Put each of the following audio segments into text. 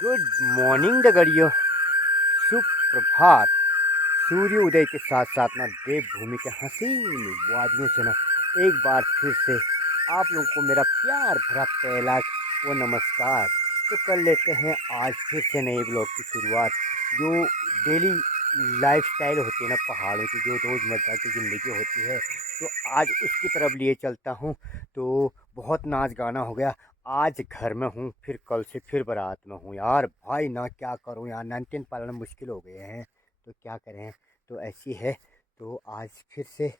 Good morning डगरियो। सुप्रभात। सूर्य उदय के साथ साथ ना देवभूमि के हसीन वादियों से ना एक बार फिर से आप लोगों को मेरा प्यार भरा पहला वो नमस्कार। तो कर लेते हैं आज फिर से नए ब्लॉग की शुरुआत। जो डेली लाइफस्टाइल होती है ना पहाड़ों की, जो रोज़मर्रा की ज़िंदगी होती है, तो आज उसकी तरफ लिए चलता हूँ। तो बहुत नाच गाना हो गया। आज घर में हूँ, फिर कल से फिर बारात में हूँ यार। भाई ना क्या करूँ यार, 19 पालना मुश्किल हो गए हैं, तो क्या करें। तो ऐसी है। तो आज फिर से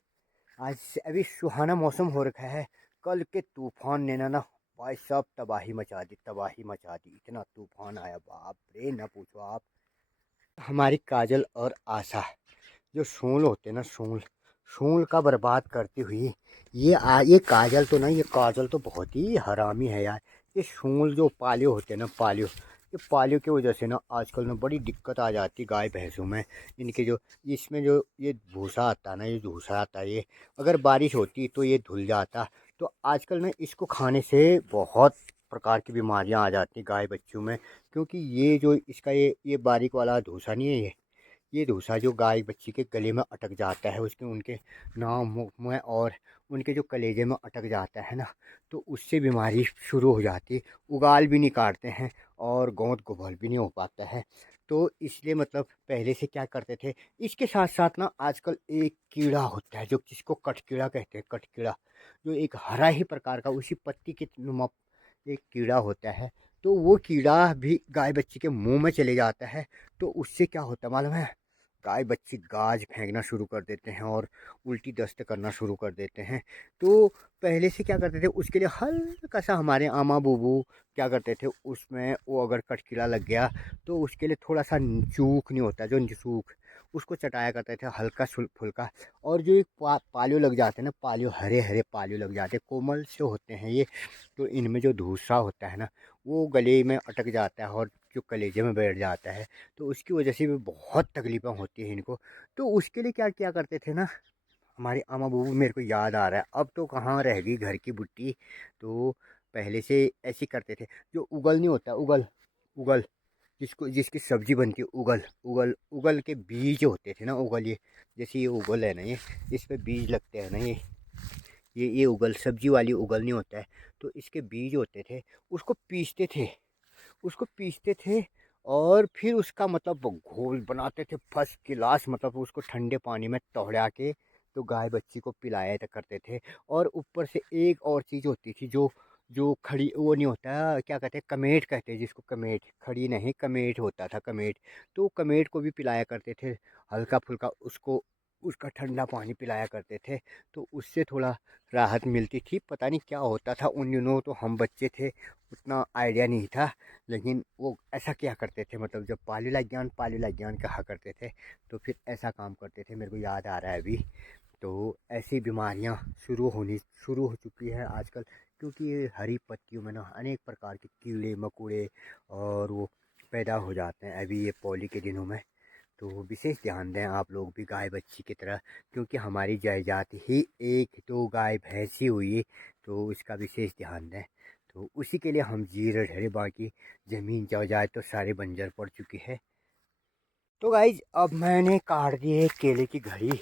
आज से अभी सुहाना मौसम हो रखा है। कल के तूफान ने ना भाई सब तबाही मचा दी, तबाही मचा दी। इतना तूफान आया, बाप रे ना पूछो आप। हमारी काजल और आशा, जो सूल होते ना सूल, सूल का बर्बाद करती हुई ये काजल तो नहीं, ये काजल तो बहुत ही हरामी है यार। ये सूल जो पालियो होते हैं ना, पालियो, ये पालियो की वजह से ना आजकल ना बड़ी दिक्कत आ जाती है गाय भैंसों में। इनके जो इसमें जो ये भूसा आता है ना, ये भूसा आता है, ये अगर बारिश होती तो ये धुल जाता। तो आजकल ना इसको खाने से बहुत प्रकार की बीमारियां आ जाती हैं गाय बच्चों में। क्योंकि ये जो इसका ये बारीक वाला धूसा नहीं है, ये धूसा जो गाय बच्ची के गले में अटक जाता है, उसके उनके नाक मुंह में और उनके जो कलेजे में अटक जाता है ना, तो उससे बीमारी शुरू हो जाती है। उगाल भी नहीं काटते हैं और गोंद गुबाल भी नहीं हो पाता है। तो इसलिए मतलब पहले से क्या करते थे। इसके साथ साथ ना आजकल एक कीड़ा होता है, जो जिसको कटकीड़ा कहते हैं, कटकीड़ा, जो एक हरा ही प्रकार का उसी पत्ती के नुमा एक कीड़ा होता है। तो वो कीड़ा भी गाय बच्ची के मुंह में चले जाता है। तो उससे क्या होता है मालूम है, गाय बच्ची गाज फेंकना शुरू कर देते हैं और उल्टी दस्त करना शुरू कर देते हैं। तो पहले से क्या करते थे, उसके लिए हल्का सा हमारे आमा बूबू क्या करते थे, उसमें वो अगर कटकीड़ा लग गया तो उसके लिए थोड़ा सा चूक नहीं होता, जो सूख, उसको चटाया करते थे हल्का फुल्का। और जो एक पालियो लग जाते हैं ना, पालियो हरे हरे पालियो लग जाते हैं, कोमल से होते हैं ये। तो इनमें जो धूसरा होता है ना, वो गले में अटक जाता है और जो कलेजे में बैठ जाता है। तो उसकी वजह से भी बहुत तकलीफ़ें होती हैं इनको। तो उसके लिए क्या किया करते थे ना हमारे अम्मा बूबू, मेरे को याद आ रहा है, अब तो कहाँ रह गई घर की बुट्टी। तो पहले से ऐसे करते थे। जो उगल नहीं होता, उगल, उगल, जिसको जिसकी सब्जी बनती है, उगल, उगल, उगल के बीज होते थे ना, उगल, ये जैसे ये उगल है ना, ये इस पे बीज लगते हैं ना, ये उगल सब्जी वाली उगल नहीं होता है। तो इसके बीज होते थे, उसको पीसते थे, उसको पीसते थे और फिर उसका मतलब घोल बनाते थे फर्स्ट क्लास, मतलब उसको ठंडे पानी में तोड़ा के तो गाय बच्ची को पिलाया करते थे। और ऊपर से एक और चीज़ होती थी, जो जो खड़ी वो नहीं होता, क्या कहते हैं, कमेट कहते हैं जिसको, कमेट, खड़ी नहीं कमेट होता था, कमेट। तो कमेट को भी पिलाया करते थे हल्का फुल्का उसको, उसका ठंडा पानी पिलाया करते थे। तो उससे थोड़ा राहत मिलती थी। पता नहीं क्या होता था उन दिनों, तो हम बच्चे थे, उतना आइडिया नहीं था। लेकिन वो ऐसा क्या करते थे, मतलब जब पाली ज्ञान कहा करते थे, तो फिर ऐसा काम करते थे, मेरे को याद आ रहा है अभी। तो ऐसी बीमारियां शुरू हो चुकी है आजकल। क्योंकि ये हरी पत्तियों में ना अनेक प्रकार के कीड़े मकोड़े और वो पैदा हो जाते हैं अभी ये पौली के दिनों में। तो विशेष ध्यान दें आप लोग भी गाय बच्ची की तरह, क्योंकि हमारी जायदाद ही एक दो गाय भैंसी हुई, तो इसका विशेष ध्यान दें। तो उसी के लिए हम जी रहे, बाकी ज़मीन जायदाद तो सारी बंजर पड़ चुकी है। तो गाइज अब मैंने काट दी है केले की घड़ी।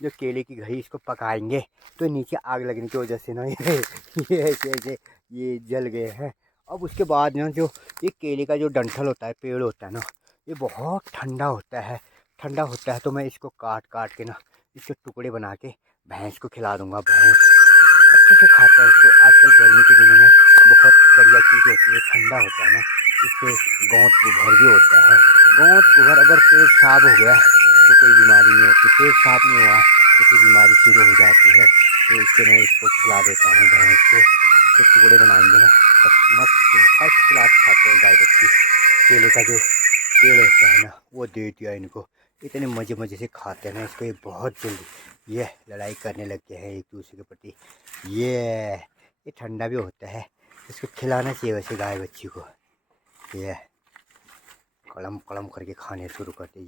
जो केले की घड़ी इसको पकाएंगे, तो नीचे आग लगने की वजह से ना ये ऐसे ऐसे ये जल गए हैं। अब उसके बाद ना जो ये केले का जो डंठल होता है, पेड़ होता है ना, ये बहुत ठंडा होता है, ठंडा होता है। तो मैं इसको काट काट के ना इसके टुकड़े बना के भैंस को खिला दूंगा। भैंस अच्छे से खाता है इसको। आजकल गर्मी के दिनों में बहुत बढ़िया चीज़ होती है, ठंडा होता है ना, इससे गोंद गुभर भी होता है। गोंद गुभर, अगर पेट साफ हो गया तो कोई बीमारी नहीं होती, पेट साफ नहीं हुआ तो फिर बीमारी शुरू हो जाती है। तो इसके मैं इसको खिला देता हूँ भैंस को। इसके टुकड़े बनाएंगे ना, मस्त फर्स्ट क्लास खाते हैं गाय बच्ची। केले का जो पेड़ होता है ना, वो दे दिया इनको, इतने मज़े मज़े से खाते हैं ना इसको। ये बहुत जल्दी ये लड़ाई करने लग गए हैं एक दूसरे के प्रति। ये ठंडा भी होता है, इसको खिलाना चाहिए वैसे गाय बच्ची को। ये कड़म कड़म करके खाने शुरू करते।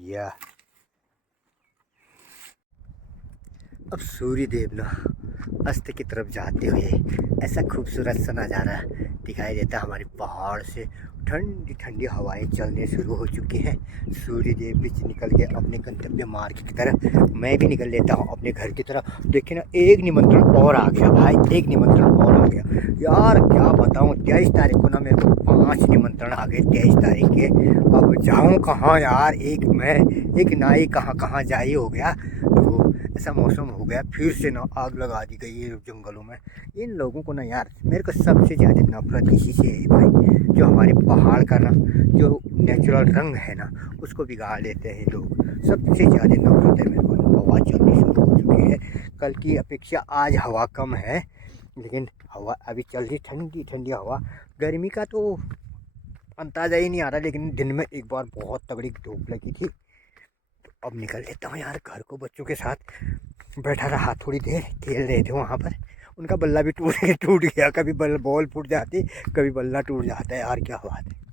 अब सूर्य देव ना अस्त की तरफ जाते हुए ऐसा खूबसूरत सा नज़ारा दिखाई देता है। हमारे पहाड़ से ठंडी ठंडी हवाएं चलने शुरू हो चुकी हैं। सूर्य देव भी निकल गए अपने गंतव्य मार्ग की तरफ, मैं भी निकल लेता हूँ अपने घर की तरफ। देखिए ना, एक निमंत्रण और आ गया भाई, एक निमंत्रण और आ गया यार, क्या बताऊँ। 23 तारीख को ना मेरे को 5 निमंत्रण आ गए 23 तारीख के। अब जाऊँ कहाँ यार, एक मैं एक नाई कहाँ कहाँ जाई हो गया। तो ऐसा मौसम हो गया, फिर से ना आग लगा दी गई है जंगलों में। इन लोगों को ना यार, मेरे को सबसे ज़्यादा नफरत इसी से है भाई, जो हमारे पहाड़ का ना जो नेचुरल रंग है ना उसको बिगाड़ देते हैं लोग। सबसे ज़्यादा नफरत है मेरे को। हवा चलनी शुरू हो चुकी है, कल की अपेक्षा आज हवा कम है, लेकिन हवा अभी चल रही ठंडी ठंडी हवा। गर्मी का तो अंदाजा ही नहीं आ रहा, लेकिन दिन में एक बार बहुत तगड़ी धूप लगी थी। अब निकल लेता हूँ यार घर को, बच्चों के साथ बैठा रहा, थोड़ी देर खेल रहे थे वहाँ पर। उनका बल्ला भी टूट गया, कभी बॉल फूट जाती, कभी बल्ला टूट जाता है यार, क्या बात है।